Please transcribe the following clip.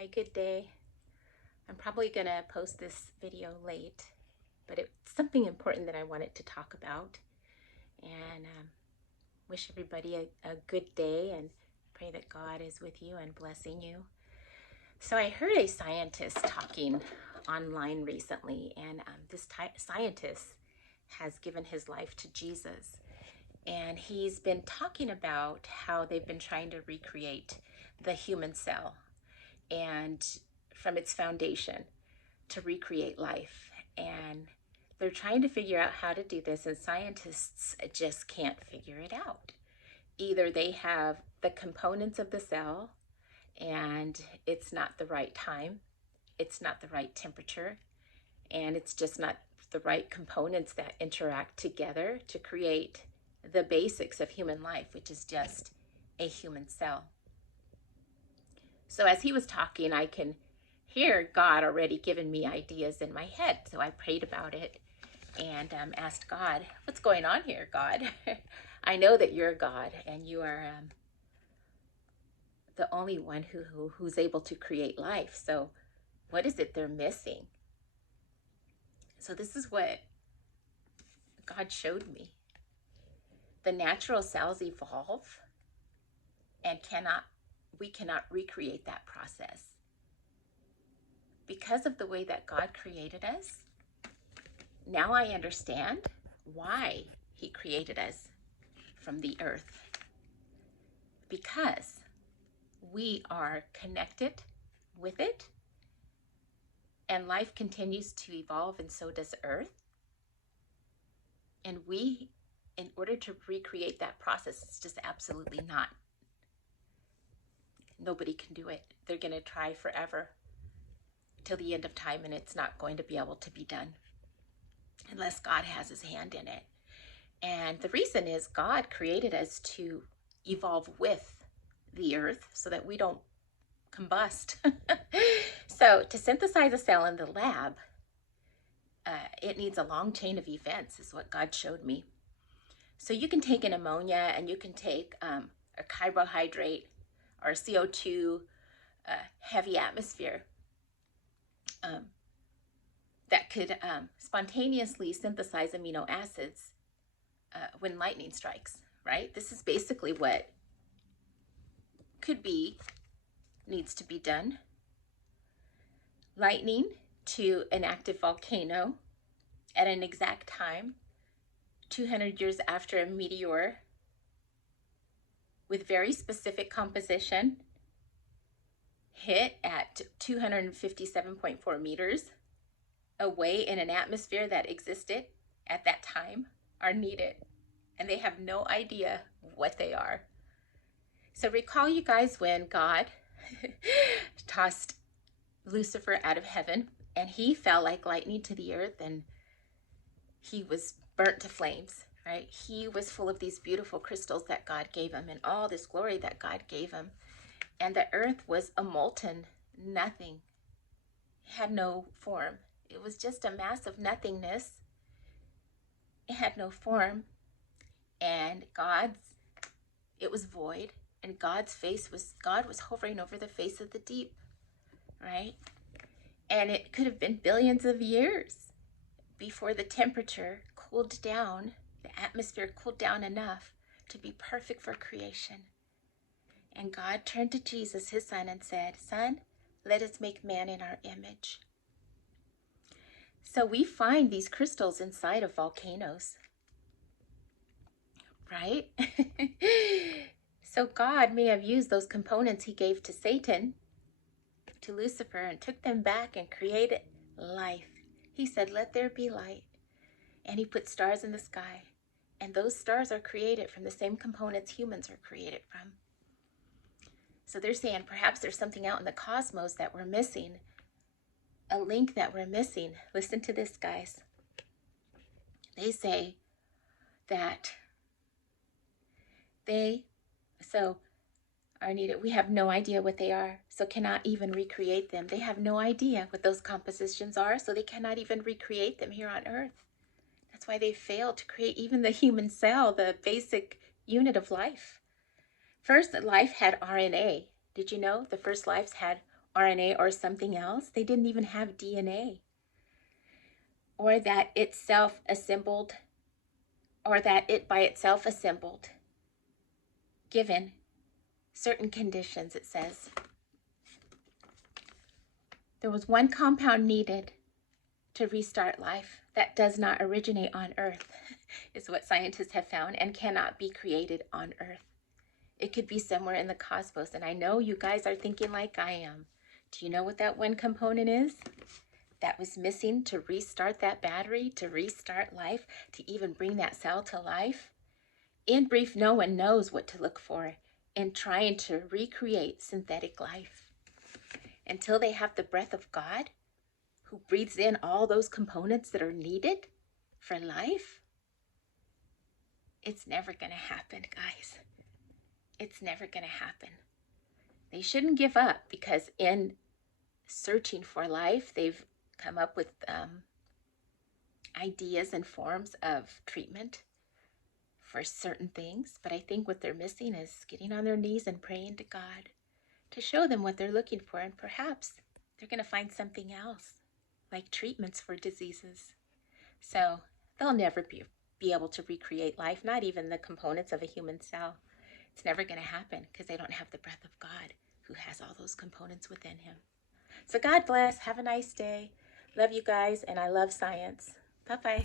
Hi, good day. I'm probably gonna post this video late, but it's something important that I wanted to talk about, and wish everybody a good day and pray that God is with you and blessing you. So I heard a scientist talking online recently, and this scientist has given his life to Jesus, and he's been talking about how they've been trying to recreate the human cell and from its foundation to recreate life. And they're trying to figure out how to do this, and scientists just can't figure it out. Either they have the components of the cell and it's not the right time, it's not the right temperature, and it's just not the right components that interact together to create the basics of human life, which is just a human cell. So as he was talking, I can hear God already giving me ideas in my head. So I prayed about it and asked God, what's going on here, God? I know that you're God and you are the only one who's able to create life. So what is it they're missing? So this is what God showed me. The natural cells evolve and we cannot recreate that process. Because of the way that God created us, now I understand why he created us from the earth. Because we are connected with it, and life continues to evolve, and so does earth. And we, in order to recreate that process, it's just absolutely not. Nobody can do it. They're going to try forever till the end of time, and it's not going to be able to be done unless God has his hand in it. And the reason is God created us to evolve with the earth so that we don't combust. So to synthesize a cell in the lab, it needs a long chain of events, is what God showed me. So you can take an ammonia and you can take a carbohydrate or CO2, heavy atmosphere that could spontaneously synthesize amino acids when lightning strikes, right? This is basically what needs to be done. Lightning to an active volcano at an exact time, 200 years after a meteor, with very specific composition, hit at 257.4 meters away in an atmosphere that existed at that time, are needed. And they have no idea what they are. So recall, you guys, when God tossed Lucifer out of heaven and he fell like lightning to the earth and he was burnt to flames, right? He was full of these beautiful crystals that God gave him and all this glory that God gave him. And the earth was a molten nothing. It had no form. It was just a mass of nothingness. It had no form. And it was void. And God was hovering over the face of the deep, right? And it could have been billions of years before the temperature cooled down, the atmosphere cooled down enough to be perfect for creation. And God turned to Jesus, his son, and said, "Son, let us make man in our image." So we find these crystals inside of volcanoes, right? So God may have used those components he gave to Satan, to Lucifer, and took them back and created life. He said, "Let there be light." And he put stars in the sky. And those stars are created from the same components humans are created from. So they're saying perhaps there's something out in the cosmos that we're missing, a link that we're missing. Listen to this, guys. They say that are needed. We have no idea what they are, so cannot even recreate them. They have no idea what those compositions are, so they cannot even recreate them here on Earth. That's why they failed to create even the human cell, the basic unit of life. First, life had RNA. Did you know the first lives had RNA or something else. They didn't even have DNA. Or that it self-assembled, or that it by itself assembled, given certain conditions, it says. There was one compound needed to restart life that does not originate on Earth, is what scientists have found, and cannot be created on Earth. It could be somewhere in the cosmos, and I know you guys are thinking like I am. Do you know what that one component is that was missing to restart that battery, to restart life, to even bring that cell to life? In brief, no one knows what to look for in trying to recreate synthetic life. Until they have the breath of God, who breathes in all those components that are needed for life, it's never going to happen, guys. It's never going to happen. They shouldn't give up, because in searching for life, they've come up with ideas and forms of treatment for certain things. But I think what they're missing is getting on their knees and praying to God to show them what they're looking for. And perhaps they're going to find something else, like treatments for diseases. So they'll never be able to recreate life, not even the components of a human cell. It's never going to happen, because they don't have the breath of God, who has all those components within him. So God bless. Have a nice day. Love you guys, and I love science. Bye-bye.